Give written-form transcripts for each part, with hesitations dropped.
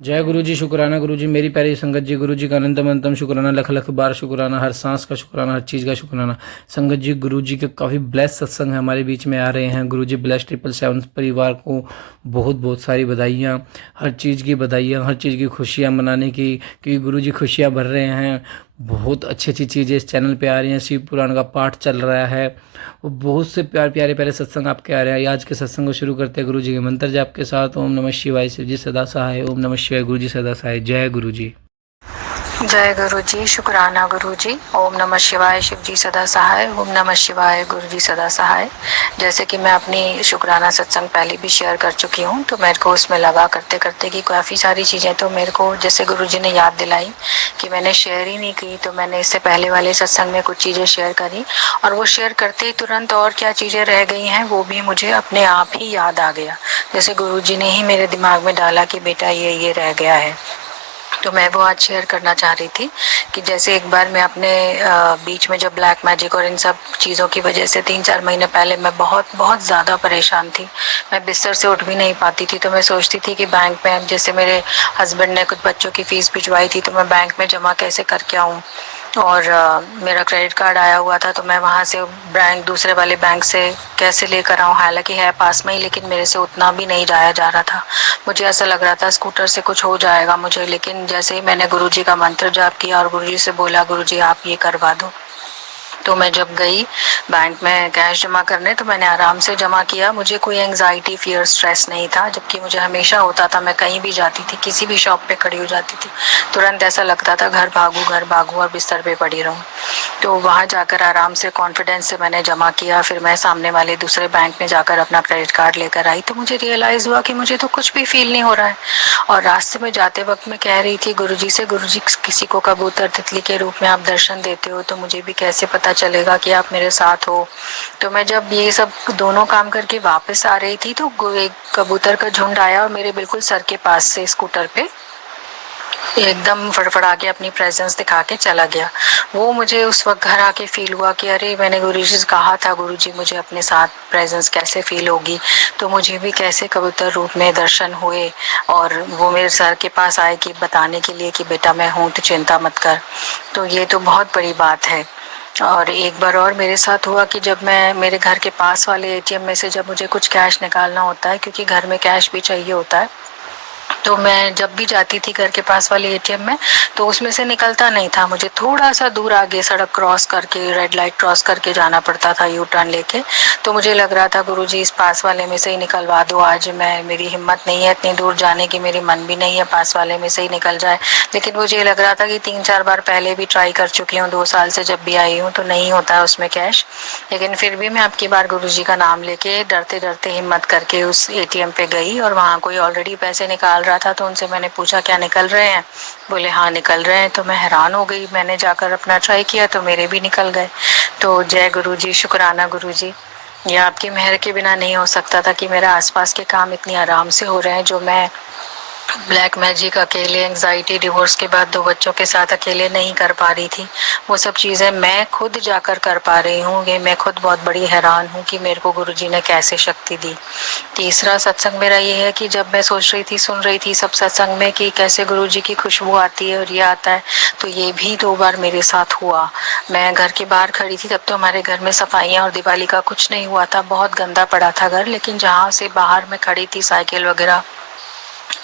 जय गुरु जी। शुक्राना गुरु जी, मेरी प्यारी संगत जी। गुरु जी का अनंतम अनंतम शुक्राना, लख लख बार शुक्राना, हर सांस का शुक्राना, हर चीज़ का शुक्राना। संगत जी, गुरु जी के काफ़ी ब्लेस सत्संग हमारे बीच में आ रहे हैं। गुरु जी ब्लेस 777 परिवार को बहुत बहुत सारी बधाइयाँ, हर चीज़ की बधाइयाँ, हर चीज़ की खुशियाँ मनाने की, क्योंकि गुरु जी खुशियाँ भर रहे हैं। बहुत अच्छी अच्छी चीज़ें इस चैनल पे आ रही हैं। शिव पुराण का पाठ चल रहा है और बहुत से प्यारे प्यारे सत्संग आपके आ रहे हैं। आज के सत्संग को शुरू करते हैं गुरु जी के मंत्र जाप के साथ। ओम नमः शिवाय, शिव जी सदा सहाय। ओम नमः शिवाय, गुरु जी सदा सहाय। जय गुरु जी। जय गुरु जी। शुक्राना गुरु जी। ओम नमः शिवाय, शिव जी सदा सहाय। ओम नमः शिवाय, गुरु जी सदा सहाय। जैसे कि मैं अपनी शुक्राना सत्संग पहले भी शेयर कर चुकी हूँ, तो मेरे को उसमें लगा करते करते कि काफ़ी सारी चीज़ें तो मेरे को जैसे गुरु जी ने याद दिलाई कि मैंने शेयर ही नहीं की, तो मैंने इससे पहले वाले सत्संग में कुछ चीज़ें शेयर करी और वो शेयर करते ही तुरंत और क्या चीज़ें रह गई हैं वो भी मुझे अपने आप ही याद आ गया। जैसे गुरु जी ने ही मेरे दिमाग में डाला कि बेटा ये रह गया है, तो मैं वो आज शेयर करना चाह रही थी कि जैसे एक बार मैं अपने बीच में जब ब्लैक मैजिक और इन सब चीज़ों की वजह से 3-4 महीने पहले मैं बहुत बहुत ज़्यादा परेशान थी। मैं बिस्तर से उठ भी नहीं पाती थी, तो मैं सोचती थी कि बैंक में, अब जैसे मेरे हस्बैंड ने कुछ बच्चों की फ़ीस भिजवाई थी, तो मैं बैंक में जमा कैसे करके आऊँ। और मेरा क्रेडिट कार्ड आया हुआ था, तो मैं वहाँ से बैंक दूसरे वाले बैंक से कैसे लेकर आऊँ। हालांकि है पास में ही, लेकिन मेरे से उतना भी नहीं जाया जा रहा था। मुझे ऐसा लग रहा था स्कूटर से कुछ हो जाएगा मुझे, लेकिन जैसे ही मैंने गुरुजी का मंत्र जाप किया और गुरुजी से बोला गुरुजी आप ये करवा दो, तो मैं जब गई बैंक में कैश जमा करने, तो मैंने आराम से जमा किया। मुझे कोई एंग्जाइटी, फियर, स्ट्रेस नहीं था, जबकि मुझे हमेशा होता था। मैं कहीं भी जाती थी, किसी भी शॉप पे खड़ी हो जाती थी, तुरंत ऐसा लगता था घर भागूं और बिस्तर पे पड़ी रहूं। तो वहाँ जाकर आराम से कॉन्फिडेंस से मैंने जमा किया। फिर मैं सामने वाले दूसरे बैंक में जाकर अपना क्रेडिट कार्ड लेकर आई, तो मुझे रियलाइज़ हुआ कि मुझे तो कुछ भी फील नहीं हो रहा है। और रास्ते में जाते वक्त मैं कह रही थी गुरुजी से, गुरुजी किसी को कबूतर तितली के रूप में आप दर्शन देते हो, तो मुझे भी कैसे पता चलेगा कि आप मेरे साथ हो। तो मैं जब ये सब दोनों काम करके वापस आ रही थी, तो एक कबूतर का झुंड आया और मेरे बिल्कुल सर के पास से स्कूटर पे एकदम फड़फड़ा के अपनी प्रेजेंस दिखा के चला गया। वो मुझे उस वक्त घर आके फील हुआ कि अरे मैंने गुरुजी से कहा था, गुरुजी मुझे अपने साथ प्रेजेंस कैसे फील होगी, तो मुझे भी कैसे कबूतर रूप में दर्शन हुए और वो मेरे सर के पास आए कि बताने के लिए कि बेटा मैं हूँ, तो चिंता मत कर। तो ये तो बहुत बड़ी बात है। और एक बार और मेरे साथ हुआ कि जब मैं मेरे घर के पास वाले एटीएम में से जब मुझे कुछ कैश निकालना होता है, क्योंकि घर में कैश भी चाहिए होता है, तो मैं जब भी जाती थी घर के पास वाले एटीएम में, तो उसमें से निकलता नहीं था। मुझे थोड़ा सा दूर आगे सड़क क्रॉस करके, रेड लाइट क्रॉस करके जाना पड़ता था यू टर्न लेके। तो मुझे लग रहा था गुरुजी इस पास वाले में से ही निकलवा दो, आज मैं, मेरी हिम्मत नहीं है इतनी दूर जाने की, मेरी मन भी नहीं है पास वाले में से ही निकल जाए। लेकिन मुझे लग रहा था कि 3-4 बार पहले भी ट्राई कर चुकी हूँ, 2 साल से जब भी आई हूँ, तो नहीं होता है उसमें कैश। लेकिन फिर भी मैं अब की बार गुरुजी का नाम लेके डरते डरते हिम्मत करके उस एटीएम पे गई, और वहाँ कोई ऑलरेडी पैसे निकाल रहा था, तो उनसे मैंने पूछा क्या निकल रहे हैं। बोले हाँ निकल रहे हैं। तो मैं हैरान हो गई, मैंने जाकर अपना ट्राई किया तो मेरे भी निकल गए। तो जय गुरुजी, शुक्राना गुरुजी। ये आपकी मेहर के बिना नहीं हो सकता था कि मेरा आसपास के काम इतनी आराम से हो रहे हैं, जो मैं ब्लैक मैजिक अकेले, एंग्जाइटी, डिवोर्स के बाद 2 बच्चों के साथ अकेले नहीं कर पा रही थी, वो सब चीज़ें मैं खुद जाकर कर पा रही हूँ। ये मैं खुद बहुत बड़ी हैरान हूँ कि मेरे को गुरुजी ने कैसे शक्ति दी। तीसरा सत्संग मेरा ये है कि जब मैं सोच रही थी, सुन रही थी सब सत्संग में कि कैसे गुरुजी की खुशबू आती है और ये आता है, तो ये भी 2 बार मेरे साथ हुआ। मैं घर के बाहर खड़ी थी, तब तो हमारे घर में सफाइयाँ और दिवाली का कुछ नहीं हुआ था, बहुत गंदा पड़ा था घर, लेकिन जहाँ से बाहर में खड़ी थी, साइकिल वगैरह,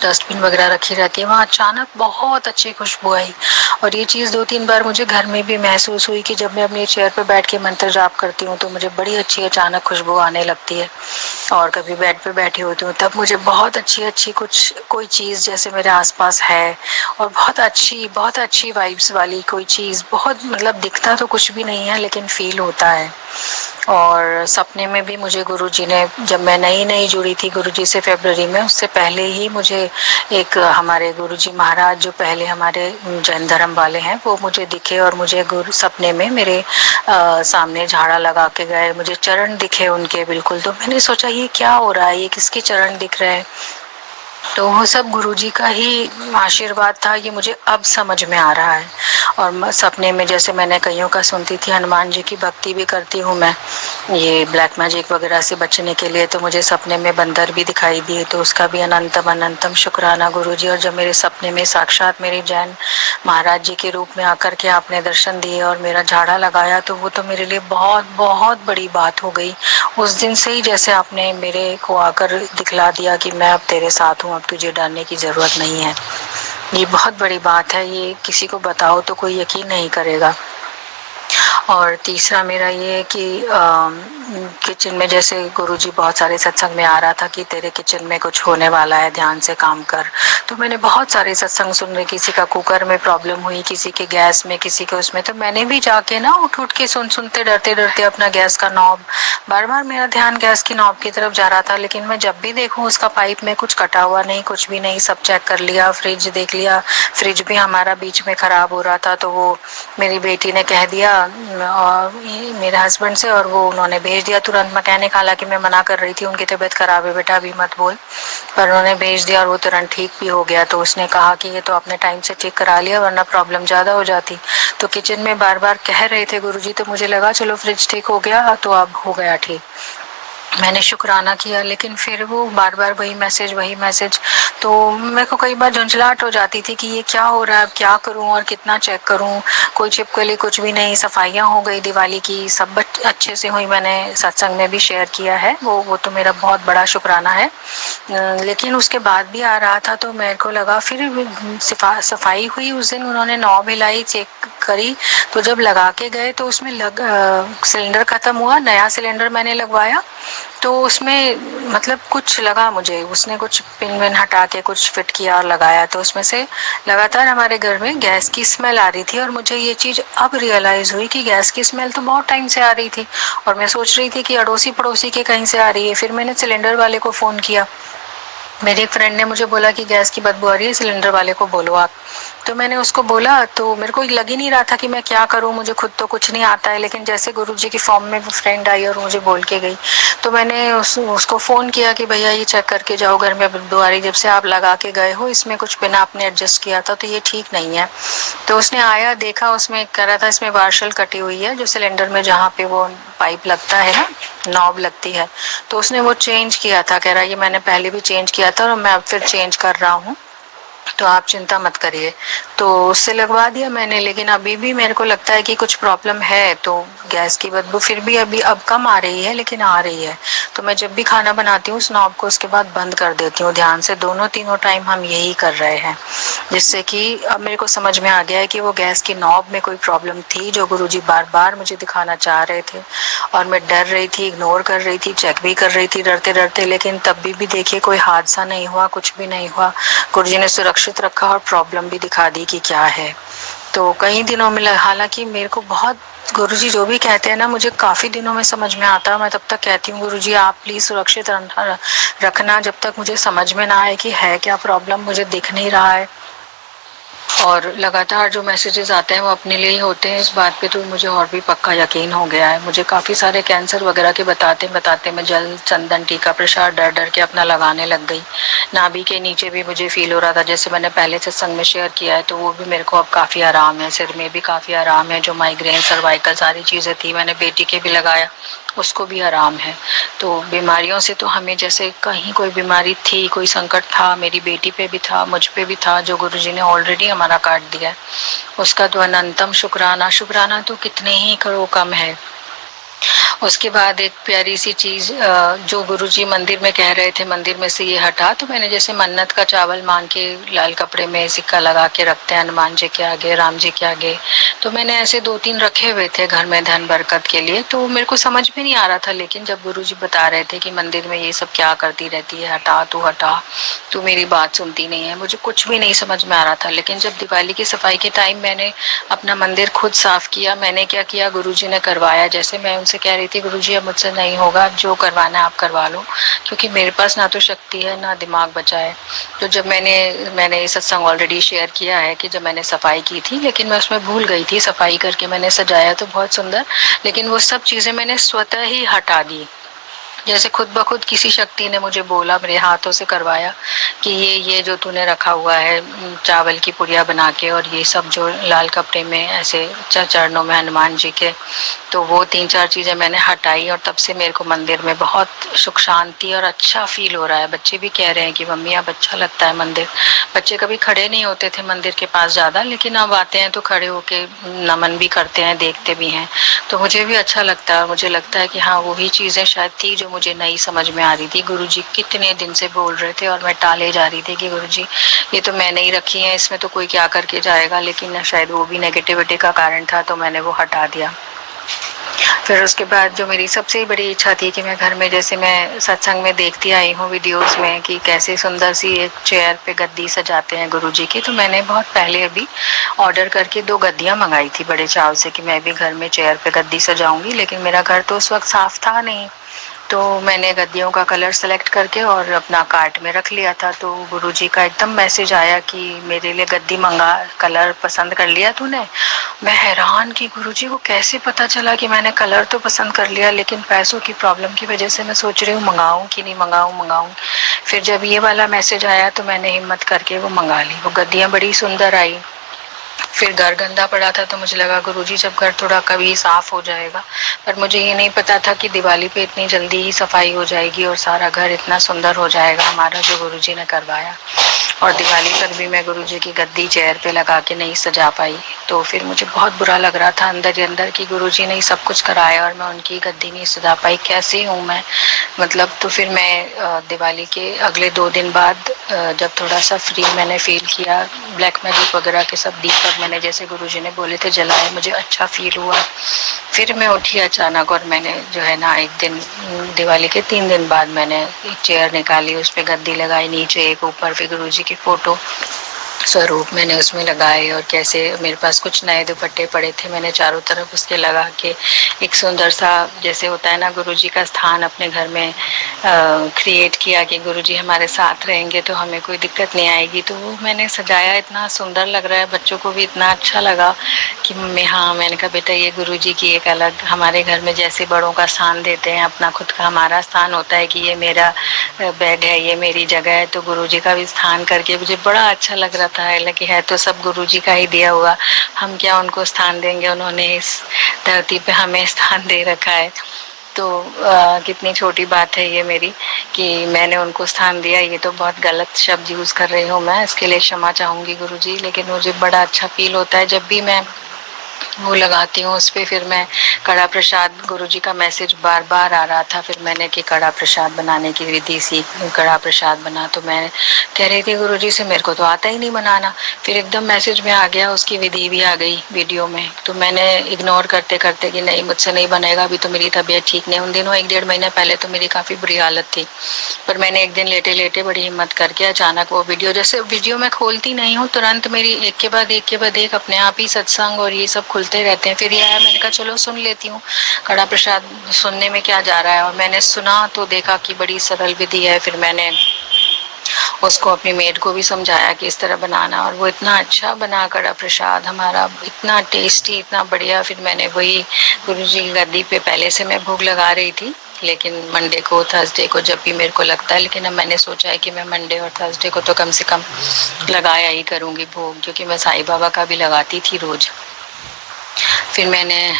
डस्टबिन वगैरह रखी रहती है, वहाँ अचानक बहुत अच्छी खुशबू आई। और ये चीज़ 2-3 बार मुझे घर में भी महसूस हुई कि जब मैं अपनी चेयर पर बैठ के मंत्र जाप करती हूँ, तो मुझे बड़ी अच्छी अचानक खुशबू आने लगती है। और कभी बेड पे बैठी होती हूँ, तब मुझे बहुत अच्छी अच्छी कुछ कोई चीज़ जैसे मेरे आसपास है, और बहुत अच्छी वाइब्स वाली कोई चीज़, बहुत मतलब दिखता तो कुछ भी नहीं है, लेकिन फील होता है। और सपने में भी मुझे गुरुजी ने, जब मैं नई नई जुड़ी थी गुरुजी से फरवरी में, उससे पहले ही मुझे एक हमारे गुरुजी महाराज जो पहले हमारे जैन धर्म वाले हैं, वो मुझे दिखे और मुझे गुरु सपने में मेरे सामने झाड़ा लगा के गए। मुझे चरण दिखे उनके बिल्कुल। तो मैंने सोचा ये क्या हो रहा है, ये किसके चरण दिख रहे हैं। तो वो सब गुरुजी का ही आशीर्वाद था, ये मुझे अब समझ में आ रहा है। और सपने में जैसे मैंने कईयों का सुनती थी, हनुमान जी की भक्ति भी करती हूँ मैं, ये ब्लैक मैजिक वगैरह से बचने के लिए, तो मुझे सपने में बंदर भी दिखाई दिए, तो उसका भी अनंतम अनंतम शुक्राना गुरुजी। और जब मेरे सपने में साक्षात मेरे जैन महाराज जी के रूप में आकर के आपने दर्शन दिए और मेरा झाड़ा लगाया, तो वो तो मेरे लिए बहुत बहुत बड़ी बात हो गई। उस दिन से ही जैसे आपने मेरे को आकर दिखला दिया कि मैं अब तेरे साथ हूँ, अब तुझे डरने की जरूरत नहीं है। ये बहुत बड़ी बात है, ये किसी को बताओ तो कोई यकीन नहीं करेगा। और तीसरा मेरा ये है कि किचन में जैसे गुरुजी बहुत सारे सत्संग में आ रहा था कि तेरे किचन में कुछ होने वाला है, ध्यान से काम कर। तो मैंने बहुत सारे सत्संग सुन रहे, किसी का कुकर में प्रॉब्लम हुई, किसी के गैस में, किसी के उसमें, तो मैंने भी जाके ना उठ के सुनते डरते डरते अपना गैस का नॉब, बार बार मेरा ध्यान गैस की नॉब की तरफ जा रहा था, लेकिन मैं जब भी देखूं उसका पाइप में कुछ कटा हुआ नहीं, कुछ भी नहीं, सब चेक कर लिया। फ्रिज देख लिया, फ्रिज भी हमारा बीच में खराब हो रहा था, तो वो मेरी बेटी ने कह दिया और मेरे हस्बैंड से, और वो उन्होंने भेज दिया तुरंत मैकेनिक। हालांकि मैं मना कर रही थी, उनकी तबीयत खराब है बेटा अभी मत बोल, पर उन्होंने भेज दिया और वो तुरंत ठीक भी हो गया। तो उसने कहा कि ये तो आपने टाइम से ठीक करा लिया, वरना प्रॉब्लम ज्यादा हो जाती। तो किचन में बार बार कह रहे थे गुरुजी, तो मुझे लगा चलो फ्रिज ठीक हो गया तो अब हो गया ठीक, मैंने शुक्राना किया। लेकिन फिर वो बार बार वही मैसेज, तो मेरे को कई बार झुंझलाहट हो जाती थी कि ये क्या हो रहा है, अब क्या करूं और कितना चेक करूं। कोई छिपकली कुछ भी नहीं, सफाइयां हो गई दिवाली की, सब अच्छे से हुई, मैंने सत्संग में भी शेयर किया है, वो तो मेरा बहुत बड़ा शुक्राना है। लेकिन उसके बाद भी आ रहा था, तो मेरे को लगा फिर सफाई हुई उस दिन, उन्होंने नॉब हिलाई, चेक करी, तो जब लगा के गए तो उसमें सिलेंडर खत्म हुआ, नया सिलेंडर मैंने लगवाया, तो उसमें मतलब कुछ लगा मुझे, उसने कुछ पिन विन हटा के कुछ फिट किया और लगाया, तो उसमें से लगातार हमारे घर में गैस की स्मेल आ रही थी। और मुझे ये चीज़ अब रियलाइज़ हुई कि गैस की स्मेल तो बहुत टाइम से आ रही थी, और मैं सोच रही थी कि अड़ोसी पड़ोसी के कहीं से आ रही है। फिर मैंने सिलेंडर वाले को फ़ोन किया, मेरे एक फ्रेंड ने मुझे बोला कि गैस की बदबू आ रही है, सिलेंडर वाले को बोलो आप। तो मैंने उसको बोला, तो मेरे को लग ही नहीं रहा था कि मैं क्या करूं, मुझे खुद तो कुछ नहीं आता है, लेकिन जैसे गुरुजी की फॉर्म में वो फ्रेंड आई और मुझे बोल के गई, तो मैंने उसको फ़ोन किया कि भैया ये चेक करके जाओ, घर में बदबू आ रही, जब से आप लगा के गए हो इसमें कुछ पिन आपने एडजस्ट किया था तो ये ठीक नहीं है। तो उसने आया, देखा, उसमें कह रहा था इसमें वार्शल कटी हुई है, जो सिलेंडर में जहाँ पे वो पाइप लगता है ना, नॉब लगती है, तो उसने वो चेंज किया था। कह रहा है ये मैंने पहले भी चेंज किया था और मैं अब फिर चेंज कर रहा हूँ, तो आप चिंता मत करिए। तो उससे लगवा दिया मैंने, लेकिन अभी भी मेरे को लगता है कि कुछ प्रॉब्लम है। तो गैस की बदबू फिर भी अभी अब कम आ रही है, लेकिन आ रही है। तो मैं जब भी खाना बनाती हूँ उस नॉब को उसके बाद बंद कर देती हूँ ध्यान से, दोनों तीनों टाइम हम यही कर रहे हैं, जिससे कि अब मेरे को समझ में आ गया है कि वो गैस की नॉब में कोई प्रॉब्लम थी, जो गुरुजी बार बार मुझे दिखाना चाह रहे थे, और मैं डर रही थी, इग्नोर कर रही थी, चेक भी कर रही थी डरते डरते, लेकिन तब भी देखिए कोई हादसा नहीं हुआ, कुछ भी नहीं हुआ, गुरुजी ने सुरक्षित रखा और प्रॉब्लम भी दिखा दी कि क्या है। तो कई दिनों में, हालांकि मेरे को बहुत, गुरुजी जो भी कहते हैं ना, मुझे काफी दिनों में समझ में आता है। मैं तब तक कहती हूँ गुरुजी आप प्लीज सुरक्षित रखना, जब तक मुझे समझ में ना आए कि है क्या प्रॉब्लम, मुझे दिख नहीं रहा है। और लगातार जो मैसेजेस आते हैं वो अपने लिए ही होते हैं, इस बात पे तो मुझे और भी पक्का यकीन हो गया है। मुझे काफ़ी सारे कैंसर वगैरह के बताते बताते मैं जल, चंदन, टीका, प्रसाद डर डर के अपना लगाने लग गई। नाभि के नीचे भी मुझे फील हो रहा था, जैसे मैंने पहले सत्संग में शेयर किया है, तो वो भी मेरे को अब काफ़ी आराम है। सिर में भी काफ़ी आराम है, जो माइग्रेन, सर्वाइकल सारी चीज़ें थी, मैंने बेटी के भी लगाया, उसको भी आराम है। तो बीमारियों से तो हमें, जैसे कहीं कोई बीमारी थी, कोई संकट था, मेरी बेटी पे भी था, मुझ पे भी था, जो गुरुजी ने ऑलरेडी हमारा काट दिया है, उसका तो अनंतम शुक्राना। शुक्राना तो कितने ही करो कम है। उसके बाद एक प्यारी सी चीज, जो गुरुजी मंदिर में कह रहे थे, मंदिर में से ये हटा, तो मैंने जैसे मन्नत का चावल मांग के लाल कपड़े में सिक्का लगा के रखते हैं हनुमान जी के आगे, राम जी के आगे, तो मैंने ऐसे 2-3 रखे हुए थे घर में धन बरकत के लिए। तो मेरे को समझ में नहीं आ रहा था, लेकिन जब गुरुजी बता रहे थे कि मंदिर में ये सब क्या करती रहती है, हटा, तू मेरी बात सुनती नहीं है, मुझे कुछ भी नहीं समझ में आ रहा था। लेकिन जब दिवाली की सफाई के टाइम मैंने अपना मंदिर खुद साफ किया, मैंने क्या किया, गुरुजी ने करवाया। जैसे मैं उनसे कह रही थी गुरुजी अब मुझसे नहीं होगा, जो करवाना है आप करवा लो, क्योंकि मेरे पास ना तो शक्ति है ना दिमाग बचा है। तो जब मैंने ये सत्संग ऑलरेडी शेयर किया है कि जब मैंने सफाई की थी, लेकिन मैं उसमें भूल गई थी, सफाई करके मैंने सजाया तो बहुत सुंदर, लेकिन वो सब चीजें मैंने स्वतः ही हटा दी। जैसे खुद ब खुद किसी शक्ति ने मुझे बोला, मेरे हाथों से करवाया कि ये जो तूने रखा हुआ है चावल की पुड़िया बना के, और ये सब जो लाल कपड़े में ऐसे चरणों में हनुमान जी के, तो वो 3-4 चीजें मैंने हटाई और तब से मेरे को मंदिर में बहुत सुख शांति और अच्छा फील हो रहा है। बच्चे भी कह रहे हैं कि मम्मी अब अच्छा लगता है मंदिर। बच्चे कभी खड़े नहीं होते थे मंदिर के पास ज्यादा, लेकिन अब आते हैं तो खड़े होके नमन भी करते हैं, देखते भी हैं, तो मुझे भी अच्छा लगता है। और मुझे लगता है कि हाँ, वही चीजें शायद थी जो मुझे नहीं समझ में आ रही थी। गुरुजी कितने दिन से बोल रहे थे और मैं टाले जा रही थी कि गुरुजी ये तो मैंने ही रखी है, इसमें तो कोई क्या करके जाएगा, लेकिन शायद वो भी नेगेटिविटी का कारण था, तो मैंने वो हटा दिया। फिर उसके बाद जो मेरी सबसे बड़ी इच्छा थी कि मैं घर में, जैसे मैं सत्संग में देखती आई हूँ वीडियोस में कि कैसे सुंदर सी एक चेयर पे गद्दी सजाते हैं गुरुजी की, तो मैंने बहुत पहले अभी ऑर्डर करके 2 गद्दियाँ मंगाई थी बड़े चाव से कि मैं भी घर में चेयर पे गद्दी सजाऊंगी। लेकिन मेरा घर तो उस वक्त साफ था नहीं, तो मैंने गद्दियों का कलर सेलेक्ट करके और अपना कार्ट में रख लिया था। तो गुरुजी का एकदम मैसेज आया कि मेरे लिए गद्दी मंगा, कलर पसंद कर लिया तूने। मैं हैरान कि गुरुजी को कैसे पता चला कि मैंने कलर तो पसंद कर लिया, लेकिन पैसों की प्रॉब्लम की वजह से मैं सोच रही हूँ मंगाऊं कि नहीं मंगाऊं। फिर जब ये वाला मैसेज आया तो मैंने हिम्मत करके वो मंगा ली। वो गद्दियाँ बड़ी सुंदर आई। फिर घर गंदा पड़ा था तो मुझे लगा गुरुजी जब घर थोड़ा कभी साफ हो जाएगा, पर मुझे ये नहीं पता था कि दिवाली पे इतनी जल्दी ही सफाई हो जाएगी और सारा घर इतना सुंदर हो जाएगा हमारा जो गुरुजी ने करवाया। और दिवाली पर भी मैं गुरुजी की गद्दी चेयर पे लगा के नहीं सजा पाई, तो फिर मुझे बहुत बुरा लग रहा था अंदर ही अंदर कि गुरुजी ने सब कुछ कराया और मैं उनकी गद्दी नहीं सजा पाई, कैसे हूँ मैं, मतलब। तो फिर मैं दिवाली के अगले 2 दिन बाद जब थोड़ा सा फ्री मैंने फील किया, ब्लैक मैजिक वगैरह के सब दीपक मैंने जैसे गुरुजी ने बोले थे जलाए, मुझे अच्छा फील हुआ। फिर मैं उठी अचानक और मैंने जो है ना, एक दिन दिवाली के 3 दिन बाद मैंने एक चेयर निकाली, उस पर गद्दी लगाई, नीचे एक, ऊपर फिर गुरुजी की फोटो स्वरूप मैंने उसमें लगाए। और कैसे मेरे पास कुछ नए दुपट्टे पड़े थे, मैंने चारों तरफ उसके लगा के एक सुंदर सा, जैसे होता है ना गुरुजी का स्थान अपने घर में क्रिएट किया कि गुरुजी हमारे साथ रहेंगे तो हमें कोई दिक्कत नहीं आएगी। तो वो मैंने सजाया, इतना सुंदर लग रहा है, बच्चों को भी इतना अच्छा लगा कि मम्मी, हाँ, मैंने कहा बेटा ये गुरुजी की एक अलग, हमारे घर में जैसे बड़ों का स्थान देते हैं, अपना खुद का हमारा स्थान होता है कि ये मेरा बेड है, ये मेरी जगह है, तो गुरुजी का भी स्थान करके मुझे बड़ा अच्छा लग रहा था। हालांकि है तो सब गुरुजी का ही दिया हुआ, हम क्या उनको स्थान देंगे, उन्होंने इस धरती पे हमें स्थान दे रखा है। तो कितनी छोटी बात है ये मेरी कि मैंने उनको स्थान दिया। ये तो बहुत गलत शब्द यूज कर रही हूँ मैं, इसके लिए क्षमा चाहूंगी गुरुजी, लेकिन मुझे बड़ा अच्छा फील होता है जब भी मैं वो लगाती हूँ उस पर। फिर मैं कड़ा प्रसाद, गुरुजी का मैसेज बार बार आ रहा था, फिर मैंने कि कड़ा प्रसाद बनाने की विधि सीख, कड़ा प्रसाद बना। तो मैं कह रही थी गुरुजी से मेरे को तो आता ही नहीं बनाना, फिर एकदम मैसेज में आ गया, उसकी विधि भी आ गई वीडियो में। तो मैंने इग्नोर करते करते कि नहीं मुझसे नहीं बनेगा, अभी तो मेरी तबीयत ठीक नहीं। उन दिनों 1-1.5 महीने पहले तो मेरी काफी बुरी हालत थी, पर मैंने एक दिन लेटे लेटे बड़ी हिम्मत करके अचानक वो वीडियो, जैसे वीडियो मैं खोलती नहीं हूँ तुरंत मेरी एक के बाद एक अपने आप ही सत्संग और ये सब खुलते रहते हैं। फिर ये आया, मैंने कहा चलो सुन लेती हूँ, कड़ा प्रसाद सुनने में क्या जा रहा है। और मैंने सुना तो देखा कि बड़ी सरल विधि है। फिर मैंने उसको अपनी मेड को भी समझाया कि इस तरह बनाना, और वो इतना अच्छा बना कड़ा प्रसाद हमारा, इतना टेस्टी, इतना बढ़िया। फिर मैंने वही गुरुजी की गद्दी पे पहले से मैं भोग लगा रही थी, लेकिन मंडे को, थर्सडे को, जब भी मेरे को लगता है। लेकिन अब मैंने सोचा है कि मैं मंडे और थर्सडे को तो कम से कम लगाया ही करूंगी भोग, क्योंकि मैं साईं बाबा का भी लगाती थी रोज। फिर मैंने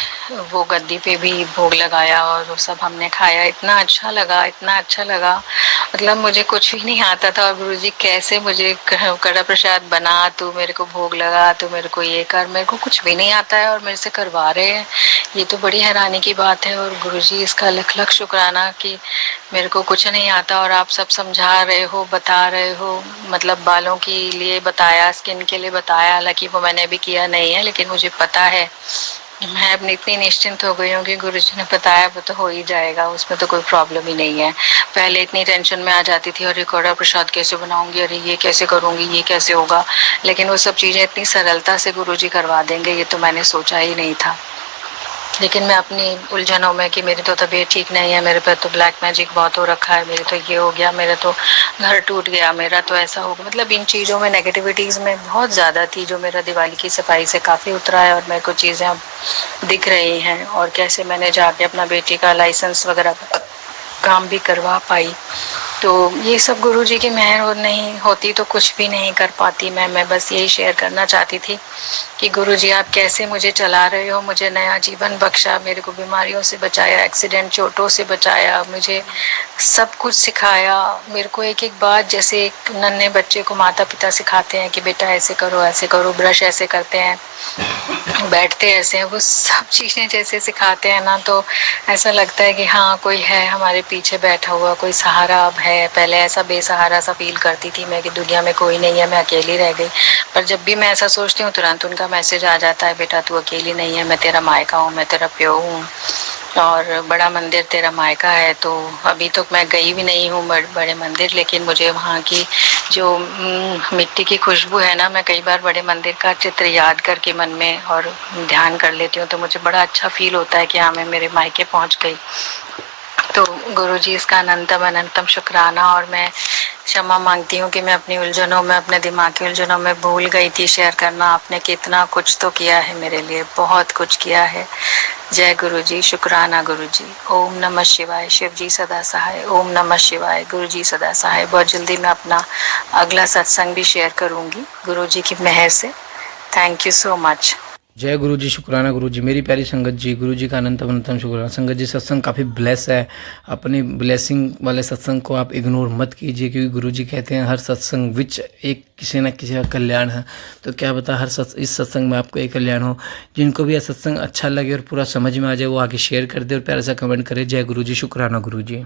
वो गद्दी पे भी भोग लगाया और वो सब हमने खाया, इतना अच्छा लगा, इतना अच्छा लगा। मतलब मुझे कुछ भी नहीं आता था और गुरुजी कैसे मुझे कड़ा प्रसाद बना, तू मेरे को भोग लगा, तू मेरे को ये कर, मेरे को कुछ भी नहीं आता है और मेरे से करवा रहे हैं। ये तो बड़ी हैरानी की बात है। और गुरुजी इसका लख लख शुक्राना कि मेरे को कुछ नहीं आता और आप सब समझा रहे हो, बता रहे हो। मतलब बालों के लिए बताया, स्किन के लिए बताया, हालांकि वो मैंने अभी किया नहीं है, लेकिन मुझे पता है, मैं अपनी इतनी निश्चिंत हो गई हूँ कि गुरुजी ने बताया वो तो हो ही जाएगा, उसमें तो कोई प्रॉब्लम ही नहीं है। पहले इतनी टेंशन में आ जाती थी, अरे कड़ा प्रसाद कैसे बनाऊंगी, अरे ये कैसे करूंगी, ये कैसे होगा। लेकिन वो सब चीजें इतनी सरलता से गुरुजी करवा देंगे, ये तो मैंने सोचा ही नहीं था। लेकिन मैं अपनी उलझनों में कि मेरी तो तबीयत ठीक नहीं है, मेरे पे तो ब्लैक मैजिक बहुत हो रखा है, मेरे तो ये हो गया, मेरा तो घर टूट गया, मेरा तो ऐसा हो गया, मतलब इन चीज़ों में नेगेटिविटीज़ में बहुत ज़्यादा थी, जो मेरा दिवाली की सफाई से काफ़ी उतरा है। और मेरे को चीज़ें अब दिख रही हैं, और कैसे मैंने जाके अपना बेटी का लाइसेंस वगैरह काम भी करवा पाई। तो ये सब गुरुजी की मेहर और नहीं होती तो कुछ भी नहीं कर पाती मैं बस यही शेयर करना चाहती थी कि गुरुजी आप कैसे मुझे चला रहे हो, मुझे नया जीवन बख्शा, मेरे को बीमारियों से बचाया, एक्सीडेंट चोटों से बचाया, मुझे सब कुछ सिखाया। मेरे को एक एक बात जैसे एक नन्हे बच्चे को माता पिता सिखाते हैं कि बेटा ऐसे करो, ब्रश ऐसे करते हैं, बैठते ऐसे हैं, वो सब चीज़ें जैसे सिखाते हैं ना, तो ऐसा लगता है कि हाँ कोई है हमारे पीछे बैठा हुआ, कोई सहारा अब है। पहले ऐसा बेसहारा सा फील करती थी मैं कि दुनिया में कोई नहीं है, मैं अकेली रह गई। पर जब भी मैं ऐसा सोचती हूँ तुरंत उनका मैसेज आ जाता है, बेटा तू अकेली नहीं है, मैं तेरा मायका हूँ, मैं तेरा प्यो हूँ और बड़ा मंदिर तेरा मायका है। तो अभी तक मैं गई भी नहीं हूँ बड़े मंदिर, लेकिन मुझे वहाँ की जो मिट्टी की खुशबू है ना, मैं कई बार बड़े मंदिर का चित्र याद करके मन में और ध्यान कर लेती हूँ, तो मुझे बड़ा अच्छा फील होता है कि हाँ मैं मेरे मायके पहुँच गई। तो गुरुजी इसका अनंतम शुक्राना। और मैं क्षमा मांगती हूँ कि मैं अपनी उलझनों में, अपने दिमाग की उलझनों में भूल गई थी शेयर करना। आपने कितना कुछ तो किया है मेरे लिए, बहुत कुछ किया है। जय गुरुजी, शुक्राना गुरुजी। ओम नमः शिवाय, शिव जी सदा सहाय। ओम नमः शिवाय, गुरुजी सदा सहाय। बहुत जल्दी मैं अपना अगला सत्संग भी शेयर करूँगी गुरुजी की मेहर से। Thank you so much. जय गुरु जी, शुक्राना गुरु जी, मेरी प्यारी संगत जी, गुरु जी का अनंतम शुक्राना। संगत जी सत्संग काफ़ी ब्लेस है, अपनी ब्लेसिंग वाले सत्संग को आप इग्नोर मत कीजिए, क्योंकि गुरु जी कहते हैं हर सत्संग विच एक किसी न किसी का कल्याण है। तो क्या बता इस सत्संग में आपको एक कल्याण हो। जिनको भी यह सत्संग अच्छा लगे और पूरा समझ में आ जाए वो आगे शेयर कर दे और प्यारा सा कमेंट करे। जय गुरु जी, शुक्राना गुरु जी।